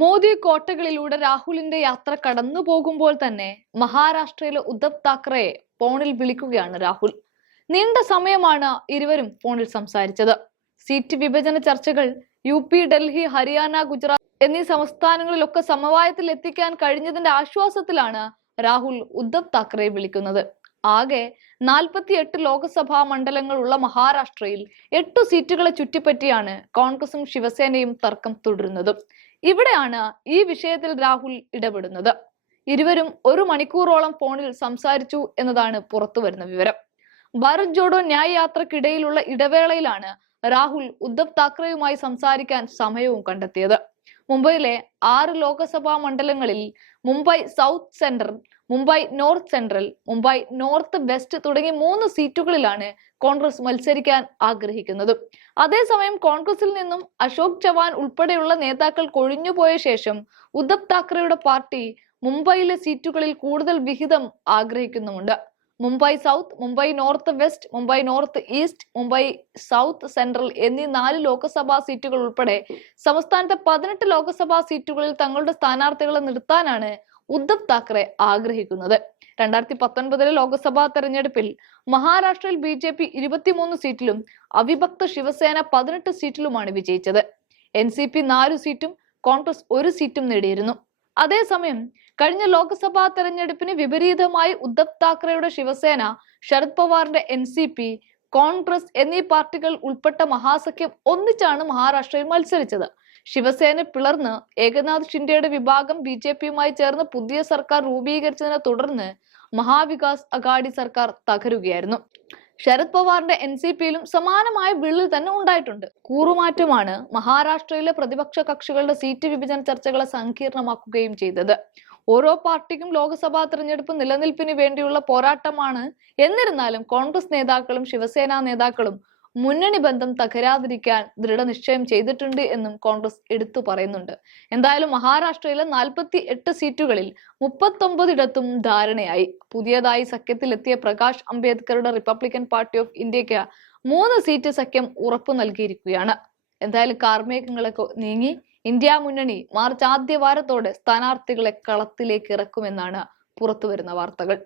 മോദി കോട്ടകളിലൂടെ രാഹുലിന്റെ യാത്ര കടന്നു പോകുമ്പോൾ തന്നെ മഹാരാഷ്ട്രയിലെ ഉദ്ധവ് താക്കറെയെ ഫോണിൽ വിളിക്കുകയാണ് രാഹുൽ. നീണ്ട സമയമാണ് ഇരുവരും ഫോണിൽ സംസാരിച്ചത്. സീറ്റ് വിഭജന ചർച്ചകൾ UP, ഡൽഹി, ഹരിയാന, ഗുജറാത്ത് എന്നീ സംസ്ഥാനങ്ങളിലൊക്കെ സമവായത്തിൽ എത്തിക്കാൻ കഴിഞ്ഞതിന്റെ ആശ്വാസത്തിലാണ് രാഹുൽ ഉദ്ധവ് താക്കറെയെ വിളിക്കുന്നത്. ആകെ 48 ലോക്സഭാ മണ്ഡലങ്ങളുള്ള മഹാരാഷ്ട്രയിൽ 8 സീറ്റുകളെ ചുറ്റിപ്പറ്റിയാണ് കോൺഗ്രസും ശിവസേനയും തർക്കം തുടരുന്നത്. ഇവിടെയാണ് ഈ വിഷയത്തിൽ രാഹുൽ ഇടപെടുന്നത്. ഇരുവരും 1 മണിക്കൂറോളം ഫോണിൽ സംസാരിച്ചു എന്നതാണ് പുറത്തു വരുന്ന വിവരം. ഭാരത് ജോഡോ ന്യായ് യാത്രക്കിടയിലുള്ള ഇടവേളയിലാണ് രാഹുൽ ഉദ്ധവ് താക്കറെയുമായി സംസാരിക്കാൻ സമയവും കണ്ടെത്തിയത്. മുംബൈയിലെ 6 ലോക്സഭാ മണ്ഡലങ്ങളിൽ Mumbai south central, Mumbai north central, Mumbai north west തുടങ്ങി 3 സീറ്റുകളിലാണ് കോൺഗ്രസ് മത്സരിക്കാൻ ആഗ്രഹിക്കുന്നത്. അതേസമയം കോൺഗ്രസിൽ നിന്നും അശോക് ചവാൻ ഉൾപ്പെടെയുള്ള നേതാക്കൾ കൊഴിഞ്ഞുപോയ ശേഷം ഉദ്ധവ് താക്കറെയുടെ പാർട്ടി മുംബൈയിലെ സീറ്റുകളിൽ കൂടുതൽ വിഹിതം ആഗ്രഹിക്കുന്നുമുണ്ട്. Mumbai south, Mumbai north west, Mumbai north east, Mumbai south central എന്നീ 4 ലോക്സഭാ സീറ്റുകൾ ഉൾപ്പെടെ സംസ്ഥാനത്തെ 18 ലോക്സഭാ സീറ്റുകളിൽ തങ്ങളുടെ സ്ഥാനാർത്ഥികളെ നിർത്താനാണ് ഉദ്ധവ് താക്കറെ ആഗ്രഹിക്കുന്നത്. 2019 ലോക്സഭാ തെരഞ്ഞെടുപ്പിൽ മഹാരാഷ്ട്രയിൽ BJP 23 സീറ്റിലും അവിഭക്ത ശിവസേന 18 സീറ്റിലുമാണ് വിജയിച്ചത്. NCP 4 സീറ്റും കോൺഗ്രസ് 1 സീറ്റും നേടിയിരുന്നു. അതേസമയം കഴിഞ്ഞ ലോക്സഭാ തെരഞ്ഞെടുപ്പിന് വിപരീതമായി ഉദ്ധവ് താക്കറെയുടെ ശിവസേന, ശരത് പവാറിന്റെ NCP, കോൺഗ്രസ് എന്നീ പാർട്ടികൾ ഉൾപ്പെട്ട മഹാസഖ്യം ഒന്നിച്ചാണ് മഹാരാഷ്ട്രയിൽ മത്സരിച്ചത്. ശിവസേന പിളർന്ന് ഏകനാഥ് ഷിൻഡെയുടെ വിഭാഗം BJPയുമായി ചേർന്ന് പുതിയ സർക്കാർ രൂപീകരിച്ചതിനെ തുടർന്ന് മഹാവികാസ് അഘാഡി സർക്കാർ തകരുകയായിരുന്നു. ശരത് പവാറിന്റെ NCPയിലും സമാനമായ വിള്ളൽ തന്നെ ഉണ്ടായിട്ടുണ്ട്. കൂറുമാറ്റമാണ് മഹാരാഷ്ട്രയിലെ പ്രതിപക്ഷ കക്ഷികളുടെ സീറ്റ് വിഭജന ചർച്ചകളെ സങ്കീർണമാക്കുകയും ചെയ്തത്. ഓരോ പാർട്ടിക്കും ലോക്സഭാ തെരഞ്ഞെടുപ്പ് നിലനിൽപ്പിന് വേണ്ടിയുള്ള പോരാട്ടമാണ്. എന്നിരുന്നാലും കോൺഗ്രസ് നേതാക്കളും ശിവസേന നേതാക്കളും മുന്നണി ബന്ധം തകരാതിരിക്കാൻ ദൃഢനിശ്ചയം ചെയ്തിട്ടുണ്ട് എന്നും കോൺഗ്രസ് എടുത്തു പറയുന്നുണ്ട്. എന്തായാലും മഹാരാഷ്ട്രയിലെ 48 സീറ്റുകളിൽ 39 ഇടത്തും ധാരണയായി. പുതിയതായി സഖ്യത്തിലെത്തിയ പ്രകാശ് അംബേദ്കറുടെ റിപ്പബ്ലിക്കൻ പാർട്ടി ഓഫ് ഇന്ത്യക്ക് 3 സീറ്റ് സഖ്യം ഉറപ്പു നൽകിയിരിക്കുകയാണ്. എന്തായാലും കാർമേഘങ്ങളൊക്കെ നീങ്ങി ഇന്ത്യ മുന്നണി മാർച്ച് ആദ്യ വാരത്തോടെ സ്ഥാനാർത്ഥികളെ കളത്തിലേക്ക് ഇറക്കുമെന്നാണ് പുറത്തുവരുന്ന വാർത്തകൾ.